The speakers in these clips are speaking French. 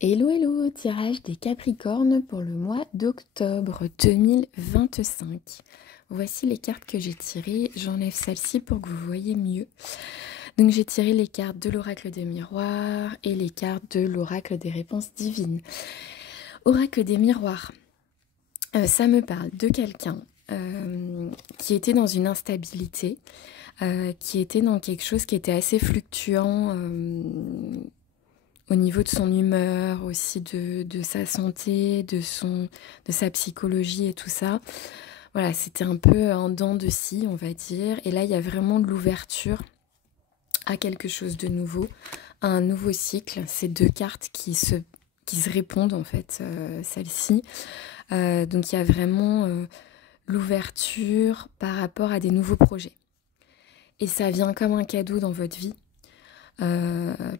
Hello hello, tirage des Capricornes pour le mois d'octobre 2025. Voici les cartes que j'ai tirées, j'enlève celle-ci pour que vous voyez mieux. Donc j'ai tiré les cartes de l'oracle des miroirs et les cartes de l'oracle des réponses divines. Oracle des miroirs, ça me parle de quelqu'un qui était dans une instabilité, qui était dans quelque chose qui était assez fluctuant au niveau de son humeur, aussi de sa santé, de sa psychologie et tout ça. Voilà, c'était un peu en dents de scie, on va dire. Et là, il y a vraiment de l'ouverture à quelque chose de nouveau, à un nouveau cycle. Ces deux cartes qui se répondent, en fait, celle-ci. Donc, il y a vraiment l'ouverture par rapport à des nouveaux projets. Et ça vient comme un cadeau dans votre vie.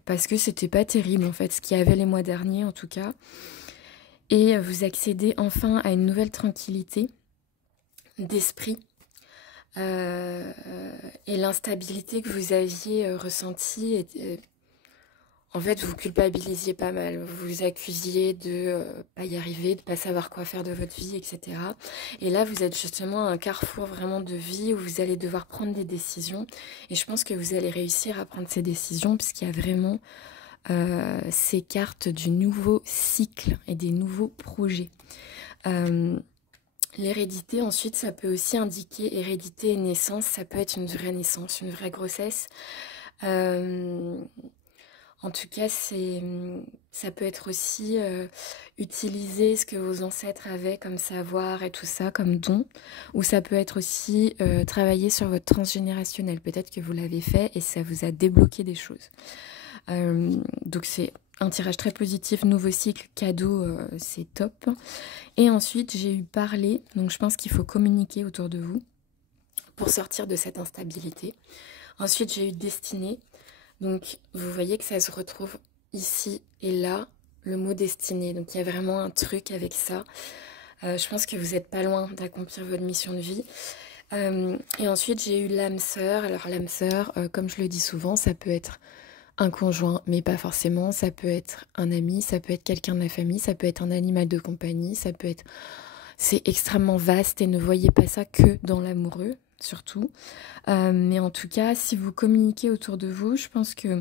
Parce que c'était pas terrible en fait, ce qu'il y avait les mois derniers en tout cas. Et vous accédez enfin à une nouvelle tranquillité d'esprit. Et l'instabilité que vous aviez ressentie, en fait vous culpabilisiez pas mal, vous vous accusiez de pas y arriver, de pas savoir quoi faire de votre vie, etc. Et là vous êtes justement à un carrefour vraiment de vie où vous allez devoir prendre des décisions. Et je pense que vous allez réussir à prendre ces décisions puisqu'il y a vraiment ces cartes du nouveau cycle et des nouveaux projets. L'hérédité, ensuite, ça peut aussi indiquer hérédité et naissance. Ça peut être une vraie naissance, une vraie grossesse. En tout cas, ça peut être aussi utiliser ce que vos ancêtres avaient comme savoir et tout ça, comme don. Ou ça peut être aussi travailler sur votre transgénérationnel. Peut-être que vous l'avez fait et ça vous a débloqué des choses. Donc c'est un tirage très positif, nouveau cycle, cadeau, c'est top. Et ensuite, j'ai eu parler, donc je pense qu'il faut communiquer autour de vous pour sortir de cette instabilité. Ensuite, j'ai eu destinée. Donc, vous voyez que ça se retrouve ici et là, le mot destinée. Donc, il y a vraiment un truc avec ça. Je pense que vous n'êtes pas loin d'accomplir votre mission de vie. Et ensuite, j'ai eu l'âme sœur. Alors, l'âme sœur, comme je le dis souvent, ça peut être un conjoint, mais pas forcément. Ça peut être un ami, ça peut être quelqu'un de la famille, ça peut être un animal de compagnie, ça peut être... C'est extrêmement vaste et ne voyez pas ça que dans l'amoureux, surtout. Mais en tout cas, si vous communiquez autour de vous, je pense que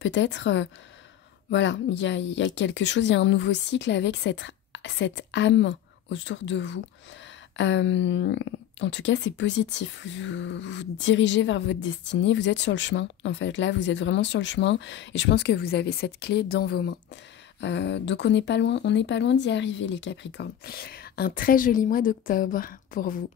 peut-être, voilà, il y a quelque chose, il y a un nouveau cycle avec cette âme autour de vous. En tout cas, c'est positif. Vous dirigez vers votre destinée, vous êtes sur le chemin. En fait, là, vous êtes vraiment sur le chemin et je pense que vous avez cette clé dans vos mains. Donc, on n'est pas loin d'y arriver, les Capricornes. Un très joli mois d'octobre pour vous.